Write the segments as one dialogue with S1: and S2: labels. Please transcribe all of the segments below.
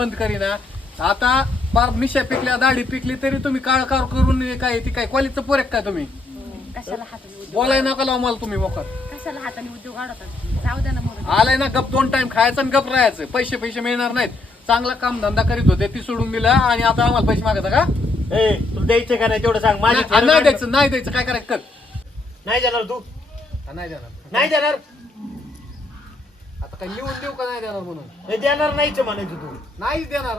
S1: बंद करीना आता पार मिशा पिकल्या दाढी पिकली तरी तुम्ही काळ करून काय ती काय क्वालिटीचं पोरेक काय तुम्ही
S2: कशाला हाताने उद्योग
S1: बोलाय नका लावा मला तुम्ही मोकार
S2: कशाला हाताने उद्योग वाढवतात जाऊ द्या ना म्हणून
S1: आलाय ना गप 2 टाइम खायचं आणि गप राहायचं पैसे मिळणार नाहीत चांगला काम धंदा करीत होते ती सोडून दिला आणि आता आम्हाला पैसे मागता का
S3: ए तुला द्यायचं का नाही तेवढं सांग माझी
S1: नाही द्यायचं काय करायचं कर
S3: नाही देणार तू
S1: नाही देणार
S3: नाही देणार
S1: आता काय लिहून देऊ का नाही देणार म्हणून
S3: हे देणार नाहीच म्हणायचं तू
S1: नाहीच देणार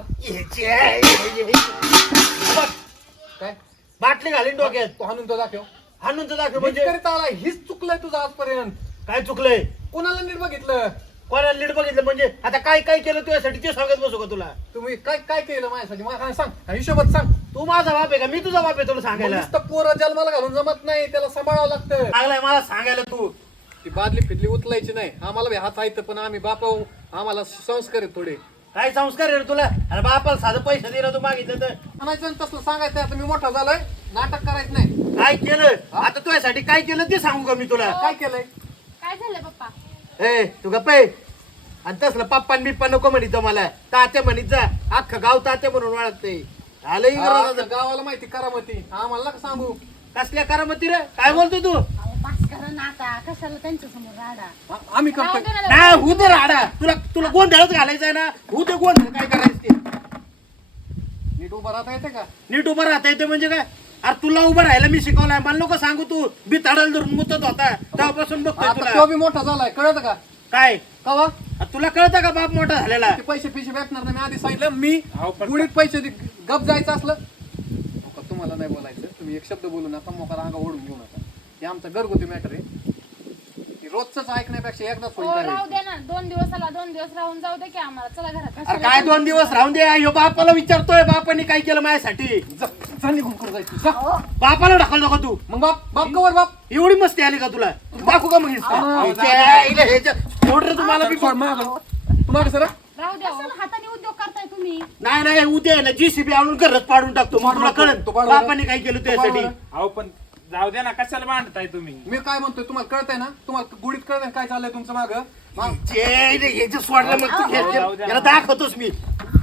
S3: बघ,
S1: काय
S3: बाटली घालीन डोक्यात
S1: तू हाणून तो दाखव
S3: हाणून तर दाखव
S1: म्हणजे
S3: म्हणजे
S1: करीत आला हीच चुकलंय तुझं आजपर्यंत
S3: काय चुकलंय
S1: कोणाला नीट बघितलं
S3: कोणाला लीड बघितलं म्हणजे आता काय काय केलं तुझ्यासाठी ते सांगत बसू का तुला
S1: तुम्ही काय काय केलं माझ्यासाठी मला सांग आणि हिशोबात सांग
S3: तू माझा बाप आहे का मी तुझा बाप आहे तुला सांगायला
S1: नुसतं पोरं जन्माला घालून जमत नाही त्याला सांभाळावं लागतं
S3: चांगलाय मला सांगायला तू
S1: ती बादली फिटली उचलायची नाही आम्हाला बी हात आहेत पण आम्ही बापा आम्हाला संस्कार आहेत थोडे
S3: काय संस्कार आहे रे तुला अरे बापाला साधं पैसे दे ना तू मागितलं तर
S1: म्हणायचं आणि तसलं सांगायचं आता मी मोठा झालोय नाटक करायचं नाही
S3: काय केलं आता तुझ्यासाठी काय केलं ते सांगू का मी तुला
S1: काय केलंय
S2: काय झालं पप्पा
S3: ए तू गप्प आहे आणि तसलं पप्पा बिप्पा नको म्हणित मला तात्या म्हणित जा अख्खं गाव तात्या म्हणून वाळते आलंय
S1: आता गावाला माहिती करामती आम्हाला नका सांगू
S3: कसल्या करामती रे काय बोलतो तू
S2: अहो पास करा ना आता कशाला त्यांच्या समोर राडा
S1: आम्ही
S2: राहू
S1: करतो
S2: दे ना
S3: नाही हू दे राडा तुला गोंधळच घालायचंय ना हू दे गोंधळ काय करायचं ते
S1: नीट उभं राहता येते का
S3: नीट उभं राहता येते म्हणजे काय अरे तुला उभं राहायला मी शिकवलाय मला नको सांगू तू बिताडाला धरून मुतत होता तेव्हापासून बघतोय
S1: आता
S3: तुला
S1: तो बी मोठा झालाय कळत का
S3: काय
S1: कवा
S3: तुला कळतं का बाप मोठा झालेला
S1: ते पैसे भेटणार नाही मी आधी सांगितलं मी गुडीत पैसे गप जायचं असलं तुम्हाला नाही बोलायचं तुम्ही एक शब्द बोलू नका मोका रांगा ओढून घेऊ नका हे आमचं घरगुती मॅटर आहे रोजच ऐकण्यापेक्षा एकदाच
S2: हो राहू दे ना 2 दिवसाला 2 दिवस राहून जाऊ दे की आम्हाला चला घरात
S3: अरे काय 2 दिवस राहून दे ह्यो बापाला विचारतोय बापाने काय केलं माझ्यासाठी
S1: निघून करू जायचं जा.
S3: बापाला ढकल नको तू
S1: मग बाप कवर बाप
S3: एवढी मस्ती आली का तुला दाखवू का मग तुम्हाला
S1: तुम्हाला सर
S2: राहू द्या हाताने उद्योग करताय तुम्ही
S3: नाही उद्या आहे ना जीसीबी आणून घरच पाडून टाकतो मग तुला कळत
S1: तो पाडू.
S3: बापाने काय केलं त्यासाठी
S4: अहो पण जाऊ द्या ना कशाला भांडताय तुम्ही
S1: मी काय म्हणतोय तुम्हाला कळतंय ना तुम्हाला गुडीत कळतंय काय चाललंय तुमचं माग
S3: सोडलं मग तू याला दाखवतोस मी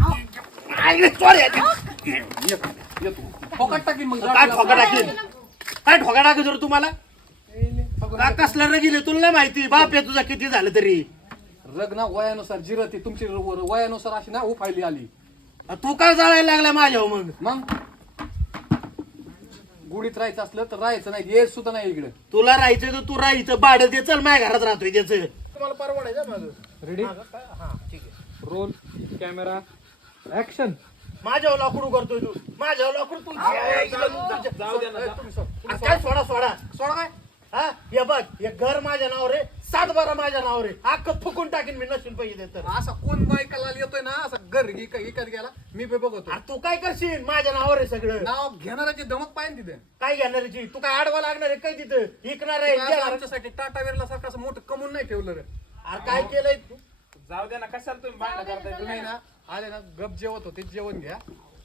S1: येतो फोकाट टाकीन मग
S3: काय ठोका टाकेल काय ठोका टाकेल जर तुम्हाला का कसला रगिले तुला नाही माहिती बाप आहे तुझा किती झालं तरी
S1: रग ना वयानुसार जिरती तुमची वयानुसार अशी ना उफायली आली
S3: तू काय जाळायला लागला माझ्या मग
S1: गुडीत राहायचं असलं तर राहायचं नाही ये सुद्धा नाही इकडे
S3: तुला राहायचं तर तू राहायचं भाडं दे चल माझ्या घरात राहतोय त्याच
S1: तुम्हाला परवडायचं माझं रेडी रोल कॅमेरा ऍक्शन
S3: माझ्यावर लाकडू करतोय तू माझ्यावर लाकडू तू
S4: जाऊ द्या ना
S3: काय सोडा
S1: सोडा काय
S3: हा हे बघ हे घर माझ्या नावावर आहे 7-12 माझ्या नावावर आहे अख्खं फुकून टाकीन मी नसून पैसे देत तर
S1: असा कोण बायकाला येतोय ना असा घर इकत गेला मी बी बघतो
S3: अरे तू काय करशील माझ्या नावावर आहे सगळं
S1: नाव घेणाऱ्याची दमक पाहिजे तिथे
S3: काय घेणारची तू काय आडवा लागणार आहे काय तिथं विकणार आहे
S1: असं
S3: देणार.
S1: आमच्यासाठी टाटा वेरला सारखं असं मोठं कमवून नाही ठेवलं रे
S3: अरे काय केलंय तू
S4: जाऊ द्या ना कशाला तुम्ही भांडण करताय
S1: तुम्ही
S4: तुम्ही
S1: ना आले ना गप जेवत होते जेवण घ्या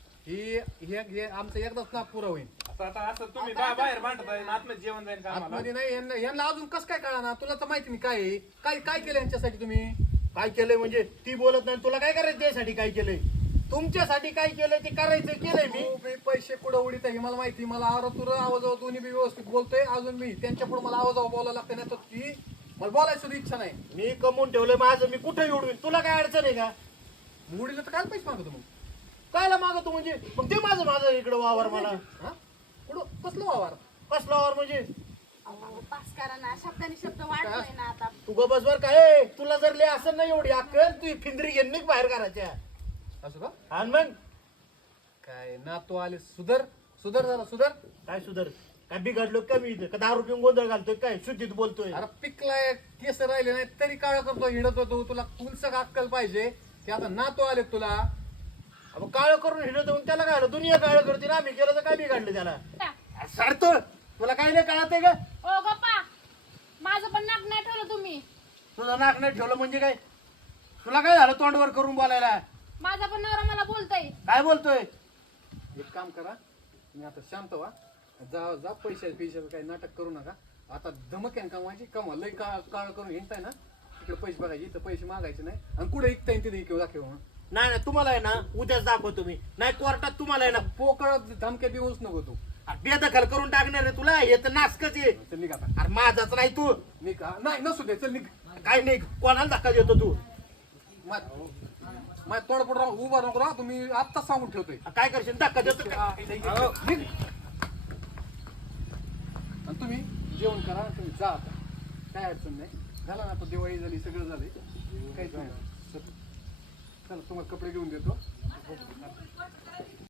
S1: हे आमचं एकदाच ना पुरा होईल
S4: आता असं तुम्ही बाहेर भांडताय आतमध्ये जेवण जाईल का आम्हाला
S1: आतमध्ये नाही यांना अजून कसं काय कळणार तुला तर माहिती नाही काय आहे? काय केलं यांच्यासाठी तुम्ही
S3: काय केलंय म्हणजे ती बोलत नाही तुला काय करायचं त्यासाठी काय केलंय तुमच्यासाठी काय केलंय ते करायचं केलंय मी
S1: मी पैसे कुठं उडीत आहे मला माहिती मला आवाज आवाजावर दोन्ही बी व्यवस्थित बोलतोय अजून मी त्यांच्या पुढे मला आवाजावर बोलायला लागतं नाही तर ती मला बोलायची सुद्धा इच्छा नाही
S3: मी कमवून ठेवलंय माझं मी कुठे उडवीन तुला काय अडचण आहे का
S1: उडीला तर काय पैसे मागतो मग
S3: कायला मागतो म्हणजे मग ते माझं इकडं वावर मला
S1: हा कुठं कसलं वावर
S3: कसला वावर म्हणजे
S2: अहो पास करा ना शब्दाने शब्द वाढतोय ना आता
S3: तू ग बसवर काय तुला जर लय असं नाही एवढी अक्कल तू फिंदरी घेऊन निघ बाहेर करायच्या
S1: असं का
S3: आणि मग
S1: काय ना तो आले सुधर जरा सुधर
S3: काय सुधर काय बिघडलो कमी इथं का 10 रुपये गोंधळ घालतोय काय शुद्धीत बोलतोय
S1: अरे पिकलाय केस राहिले नाही तरी काळ करतो हिडत होतो तुला कुलसक अक्कल पाहिजे की आता ना तो आले तुला
S3: अब काळ करून हिंडत होऊन त्याला काय दुनिया काळ करते ना आम्ही केलं तर काय बिघडलं त्याला सारतो तुला काय नाही कळत आहे का
S2: ओ गप्पा माझं पण नाक नाही ठेवलं तुम्ही
S3: तुझं नाक नाही ठेवलं म्हणजे काय तुला काय झालं तोंडवर करून बोलायला
S2: माझा पण नवरा मला बोलतोय
S3: काय बोलतोय
S1: एक काम करा मी आता शांत व्हा जा पैसे काही नाटक करू नका आता धमक आहे कमवायची कमा लय काळ करून हिंडताय ना तिकडे पैसे बघायचे इथं पैसे मागायचे नाही आणि कुठे ऐकताय तिथे दाखव
S3: नाही नाही तुम्हाला आहे ना उद्याच दाखवतो मी नाही कोर्टात तुम्हाला आहे ना
S1: पोकळ धमक्या देऊच नको तू.
S3: बेदखल करून टाकणार आहे तुला हे तर नासकच आहे.
S1: चल निघ आता.
S3: अरे माझाच नाही तू
S1: निघ हा. नाही नसू दे चल निघ.
S3: काय नाही कोणाला धक्का देतो तू
S1: माझ्या तोडपड उभा नको राहा तुम्ही आत्ताच सांगून ठेवतोय.
S3: काय करशील धक्का देतो का?
S1: अहो, निघ. आणि तुम्ही जेवण करा तुम्ही जा आता काय अडचण नाही. झाला ना आता दिवाळी झाली सगळं झाले काहीच नाही. चला तुम्हाला कपडे घेऊन देतो.